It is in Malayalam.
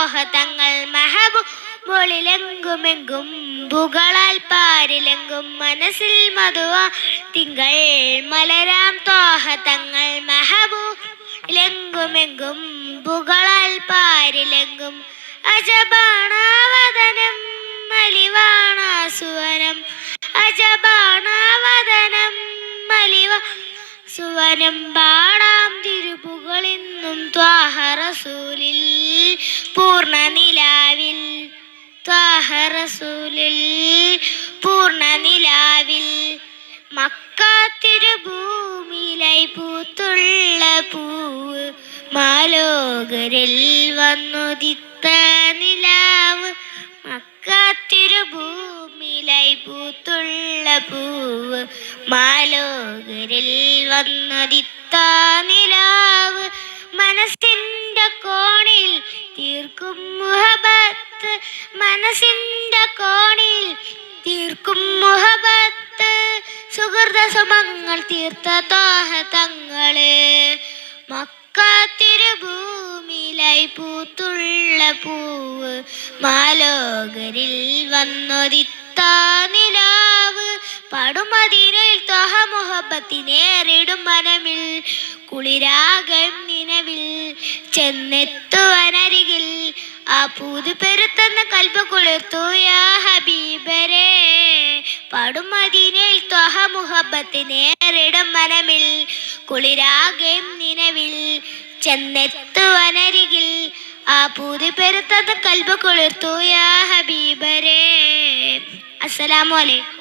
തോഹ തങ്ങൾ മഹബു മൊളിലെങ്കുമെങ്കും പുകളാൽ പാരിലെങ്കും മനസ്സിൽ മധുവ തിങ്കൾ മലരാം തോഹതങ്ങൾ മഹബു ലെങ്കുമെങ്കും പുകളാൽ പാരിലെങ്കും അജബാണാവദനം മലിവാണാസുവനം അജബാണാവദനം മലിവ സുവനം പാടാം തിരുപ്പുകളിന്നും ത്വാഹറസൂലിൽ ത്വാഹറസൂലിൽ പൂർണ നിലാവിൽ മക്കാത്തിരു ഭൂമിയിലായി പൂത്തുള്ള പൂവ് മാലോകരിൽ വന്നുദിത്ത നിലാവ്. മക്കാത്തിരു ഭൂമിയിലായി പൂത്തുള്ള പൂവ് മാലോകരിൽ വന്നുദിത്ത നിലാവ്. മനസ്സിന്റെ കോണിൽ തീർക്കും മുഹബത്ത് മനസ്സിന്റെ കോണിൽ തീർക്കും മുഹബത്ത്. സുഹൃത സുമങ്ങൾ തീർത്ത തോഹ തങ്ങൾ. മക്ക തിരുഭൂമിയിലായി പൂത്തുള്ള പൂവ് മാലോകരിൽ വന്നൊരിത്ത നിലാവ്. പടുമതിനിൽ തൊഹ മുഹബത്തിനേറിടും മനമിൽ കുളിരാകം നിലവിൽ ചെന്നെത്തുവനരികിൽ. ആ പൂതു പെരുത്തുന്ന കൽബ കുളിർത്തു യാ ഹബീബരെ ത്വഹ തൊഹ മുഹബത്തിനേറിടും മനമിൽ. കുളിരാകം നിലവിൽ ചെന്നെത്തുവനരികിൽ. ആ പൂതി പെരുത്തത് കൽബ കുളിർത്തു യാ ഹബീബരെ. അസ്സലാമു അലൈക്കും.